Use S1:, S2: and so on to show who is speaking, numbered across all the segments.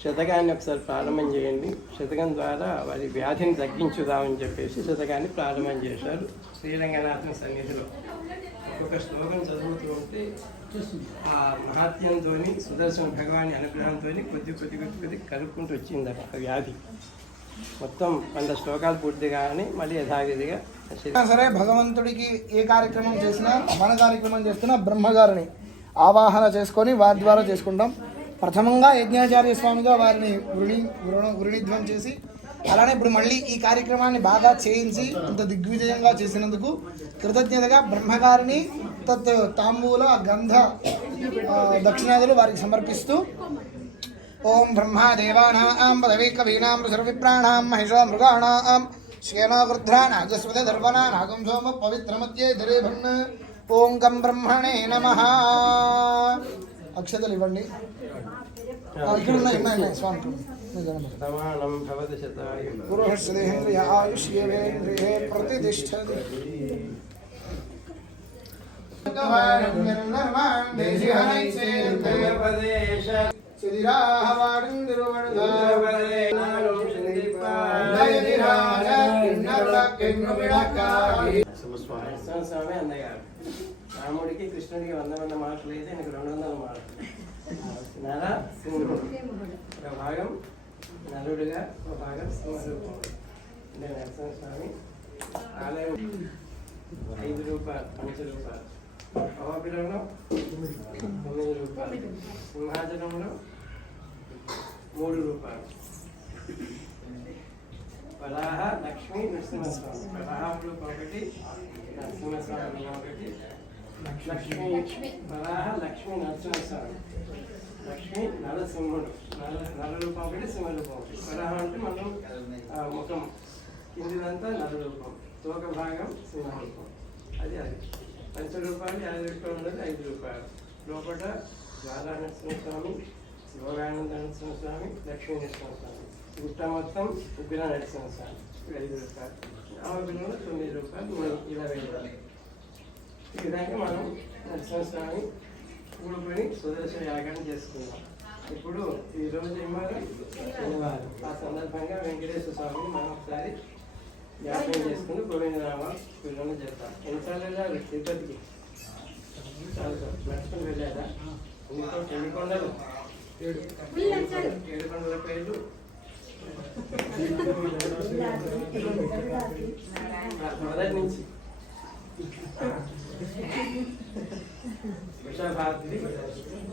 S1: శతకాన్ని ఒకసారి ప్రారంభం చేయండి. శతకం ద్వారా వారి వ్యాధిని తగ్గించుదామని చెప్పేసి శతకాన్ని ప్రారంభం చేశారు. శ్రీరంగనాథం సన్నిధిలో ఒక్కొక్క శ్లోకం చదువుతూ ఉంటే ఆ మహాత్యంతో సుదర్శన భగవాని అనుగ్రహంతో కొద్ది కొద్ది కొద్ది కొద్ది కలుపుకుంటూ వచ్చింది ఆ వ్యాధి. మొత్తం వంద శ్లోకాలు పూర్తి కానీ మళ్ళీ యథావిధిగా
S2: సరే భగవంతుడికి ఏ కార్యక్రమం చేసినా మన కార్యక్రమం చేస్తున్నా బ్రహ్మగారిని ఆవాహన చేసుకొని వారి ద్వారా చేసుకుంటాం. ప్రథమంగా యజ్ఞాచార్య స్వామిగా వారిని గురుణి గురుణ వృణిధ్వం చేసి అలానే ఇప్పుడు మళ్ళీ ఈ కార్యక్రమాన్ని బాగా చేయించి అంత దిగ్విజయంగా చేసినందుకు కృతజ్ఞతగా బ్రహ్మగారిని తత్ తాంబూల గంధ దక్షిణాదులు వారికి సమర్పిస్తూ ఓం బ్రహ్మా దేవానాం పదవీ కవీనాం ఋషర్విప్రాణాం మహిషో మృగాణాం శ్యేనో నాగస్వత దర్వనా నాగం సోమ పవిత్రమధ్యే ధరేభన్ ఓం గం బ్రహ్మణే నమ. అక్షతలు ఇవ్వండి ఆ, ఇక్కడ ఉన్నాయి ఉన్నాయి ఉన్నాయి స్వామి ఇక్కడ ఉన్నాయి.
S1: ప్రమాణం భవతి శతాయు
S2: పురుషదేంద్రియ ఆయుష్యేంద్రియే ప్రతిష్టతి
S1: దేశ స్వామి అన్నగారు కృష్ణుడికి వంద వంద మాటలు అయితే ఆయనకు రెండు వందల మాటలు నర సింహుడు. ఒక భాగం నలుడుగా ఒక భాగం సింహరూపం అంటే నరసింహ స్వామి ఆలయం ఐదు రూపాయలు పంచ రూపాయలు. అవాపిలంలో తొమ్మిది రూపాయలు. సింహాచలంలో మూడు రూపాయలు. వరాహ లక్ష్మి నరసింహస్వామి వరాహంలో ఒకటి ఒకటి. లక్ష్మి వరాహ లక్ష్మి నరసింహస్వామి. లక్ష్మి నరసింహుడు. నర నరరూపం ఒకటి సింహరూపం. ఒకటి వరాహం అంటే మనం ముఖం. కిందిదంతా నరరూపం. తోక భాగం సింహరూపం. అది అది. పంచ రూపాయలు యాభై రూపాయలు ఉన్నది ఐదు రూపాయలు లోపల జ్వాలా నరసింహస్వామి శివగానంద నరసింహస్వామి లక్ష్మీ నరసింహస్వామి గుట్ట మొత్తం ఉగ్ర నరసింహస్వామి ఐదు రూపాయలు ఆమె తొమ్మిది రూపాయలు ఇరవై రూపాయలు విధంగా మనం నరసింహస్వామి కూడుకొని సుదర్శన యాగాన్ని చేసుకున్నాం ఇప్పుడు ఈ రోజు ఏమో శనివారం. ఆ సందర్భంగా వెంకటేశ్వర స్వామిని మనం ఒకసారి జ్ఞాపకం చేసుకుని గోవిందనామ పిల్లలు చెప్తాం. ఎన్నిసార్లు వెళ్ళారు? తిరుపతికి. చాలా సార్ నడుచుకుని వెళ్ళారా? ఎన్ని కొండలు ఏడు ఏడు కొండల పేర్లు మొదటి నుంచి.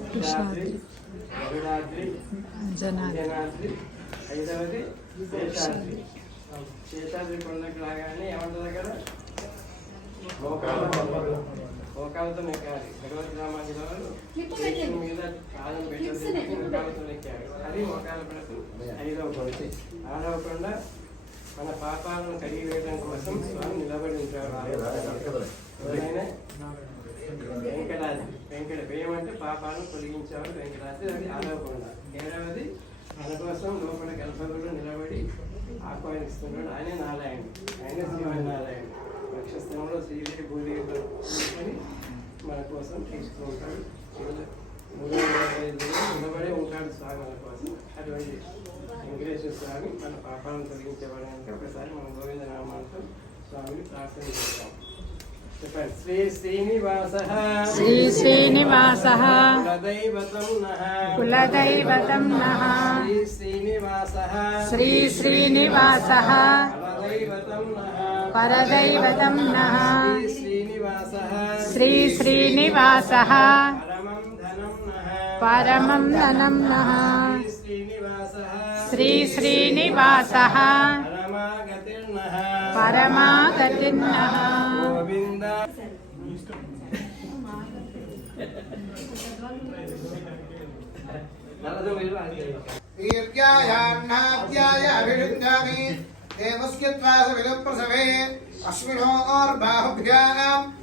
S1: వృషాద్రి గరుడాద్రి జనాద్రి. ఐదవది శేషాద్రి శేషాద్రి కొండకు రాగానే ఏమంటారు మోకాల మోకాలతో ఎక్కాలి భగవతి రామాజీ వారు మీద కాలం పెట్టేసి మోకాలతో ఎక్కారు అది పడకు ఐదవ కొండ. ఆరవ కొండ. మన పాపాలను కడిగి వేయడం కోసం స్వామి నిలబడి ఉంటారు. వెంకటాద్రి. వెంకట వ్యయం అంటే పాపాలను తొలగించేవాడు వెంకటాద్రి. అది ఆరవ ఏడవది? మన కోసం లోపల గల్పగుడు నిలబడి ఆహ్వానిస్తున్నాడు. ఆయనే నారాయణ ఆయనే శ్రీమన్నారాయణ నక్షత్రంలో శ్రీదేవి భూదేవి కూర్చొని మన కోసం తీసుకుంటాడు నిలబడే ఉంటాడు స్వామి మన కోసం అటువంటి వెంకటేశ్వర స్వామి మన పాపాలను తొలగించేవాడానికి ఒకసారి మన గోవింద నామాలతో స్వామిని ప్రార్థన చేస్తాం చెప్పండి శ్రీ శ్రీనివాస
S3: శ్రీ శ్రీనివాస
S1: కులదైవతం నః
S3: కులదైవతం నః
S1: శ్రీ శ్రీనివాస
S3: శ్రీ శ్రీనివాస పరదైవతం నః
S1: శ్రీ శ్రీనివాస
S3: శ్రీ శ్రీనివాస
S1: పరమం
S3: ననం
S1: శ్రీ శ్రీనివాస
S3: పరమాగతి శ్రీనివాస
S1: పరమాగతిర్నః
S2: దేవస్య త్వాస విలుప్రసవే అశ్వినోర్బాహుభ్యాం పూర్ణహస్తాభ్యాం